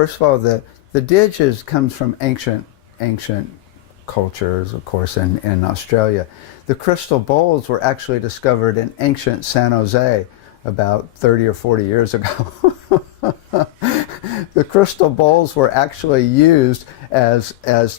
First of all, the didge comes from ancient cultures, of course, in Australia. The crystal bowls were actually discovered in ancient San Jose about 30 or 40 years ago. The crystal bowls were actually used as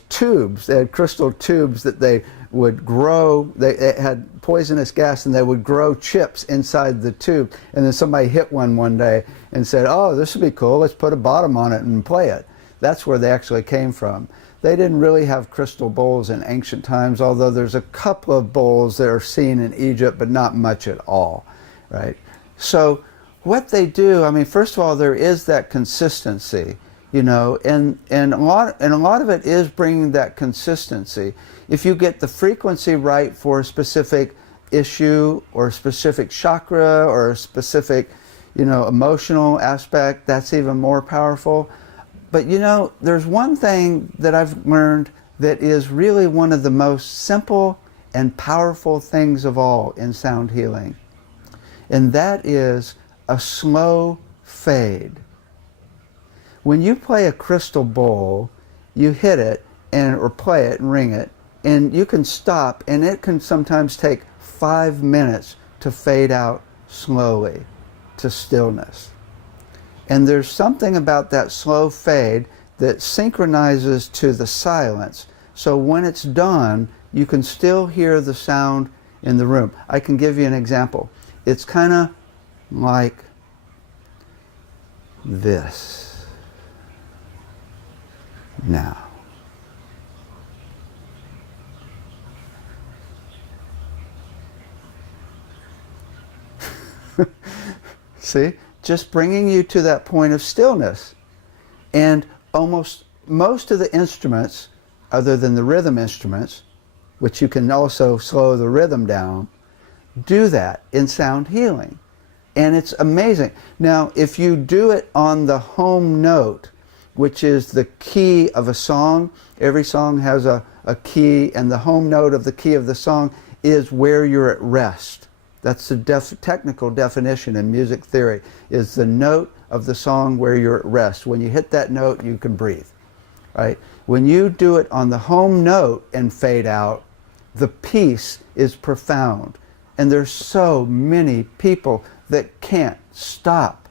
tubes. They had crystal tubes that they would grow. They had poisonous gas, and they would grow chips inside the tube. And then somebody hit one day and said, "Oh, this would be cool. Let's put a bottom on it and play it." That's where they actually came from. They didn't really have crystal bowls in ancient times, although there's a couple of bowls that are seen in Egypt, but not much at all, right? So what they do, I mean, first of all, there is that consistency, you know, and a lot of it is bringing that consistency. If you get the frequency right for a specific issue or a specific chakra or a specific, you know, emotional aspect, that's even more powerful. But you know, there's one thing that I've learned that is really one of the most simple and powerful things of all in sound healing. And that is a slow fade. When you play a crystal bowl, you hit it or play it and ring it, and you can stop, and it can sometimes take 5 minutes to fade out slowly to stillness. And there's something about that slow fade that synchronizes to the silence. So when it's done, you can still hear the sound in the room. I can give you an example. It's kind of like this. Now. See? Just bringing you to that point of stillness. And almost most of the instruments, other than the rhythm instruments, which you can also slow the rhythm down, do that in sound healing. And it's amazing. Now, if you do it on the home note, which is the key of a song, every song has a key, and the home note of the key of the song is where you're at rest. That's the technical definition in music theory, is the note of the song where you're at rest. When you hit that note, you can breathe, right? When you do it on the home note and fade out, the peace is profound. And there's so many people that can't stop,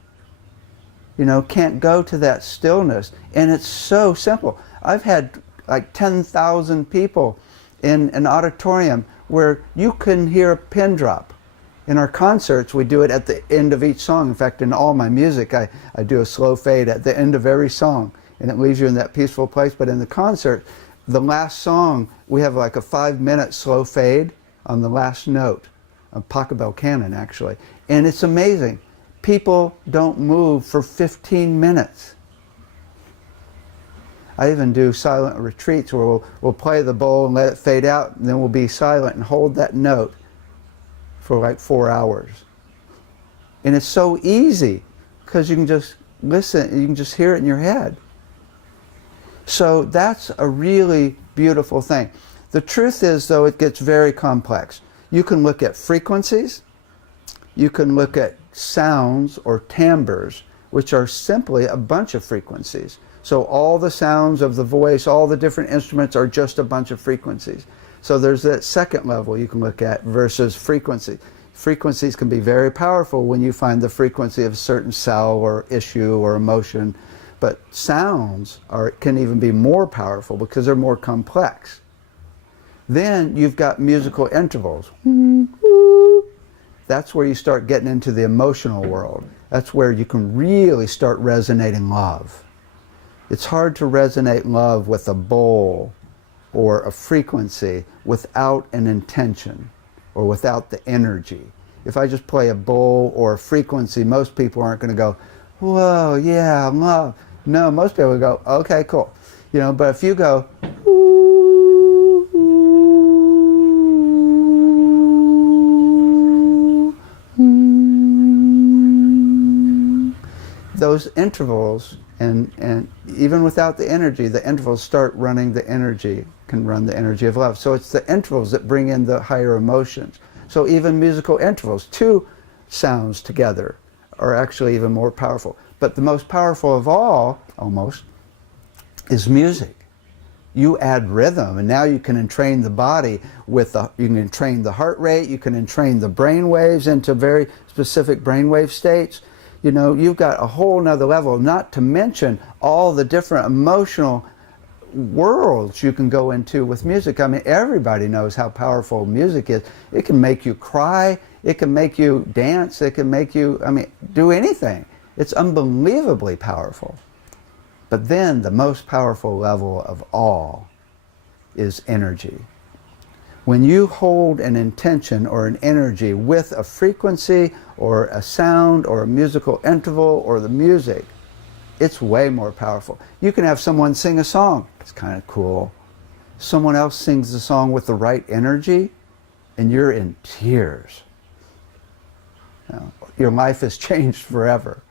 you know, can't go to that stillness. And it's so simple. I've had like 10,000 people in an auditorium where you can hear a pin drop. In our concerts, we do it at the end of each song. In fact, in all my music, I do a slow fade at the end of every song, and it leaves you in that peaceful place. But in the concert, the last song, we have like a 5-minute slow fade on the last note, a Pachelbel canon, actually. And it's amazing. People don't move for 15 minutes. I even do silent retreats where we'll play the bowl and let it fade out, and then we'll be silent and hold that note for like 4 hours. And it's so easy because you can just listen, you can just hear it in your head. So that's a really beautiful thing. The truth is, though, it gets very complex. You can look at frequencies, you can look at sounds or timbres, which are simply a bunch of frequencies. So all the sounds of the voice, all the different instruments are just a bunch of frequencies. So there's that second level you can look at versus frequency. Frequencies can be very powerful when you find the frequency of a certain cell or issue or emotion, but sounds can even be more powerful because they're more complex. Then you've got musical intervals. That's where you start getting into the emotional world. That's where you can really start resonating love. It's hard to resonate love with a bowl or a frequency without an intention or without the energy. If I just play a bowl or a frequency, most people aren't going to go, whoa, yeah, love. No, most people go, okay, cool. You know, but if you go, those intervals, and even without the intervals start running the energy, can run the energy of love. So it's the intervals that bring in the higher emotions. So even musical intervals, two sounds together, are actually even more powerful. But the most powerful of all almost, is music. You add rhythm, and now you can entrain the body with you can entrain the heart rate, you can entrain the brain waves into very specific brainwave states. You know, you've got a whole nother level, not to mention all the different emotional worlds you can go into with music. I mean, everybody knows how powerful music is. It can make you cry, it can make you dance, it can make you, I mean, do anything. It's unbelievably powerful. But then the most powerful level of all is energy. When you hold an intention or an energy with a frequency or a sound or a musical interval or the music, it's way more powerful. You can have someone sing a song, it's kind of cool. Someone else sings the song with the right energy, and you're in tears. You know, your life has changed forever.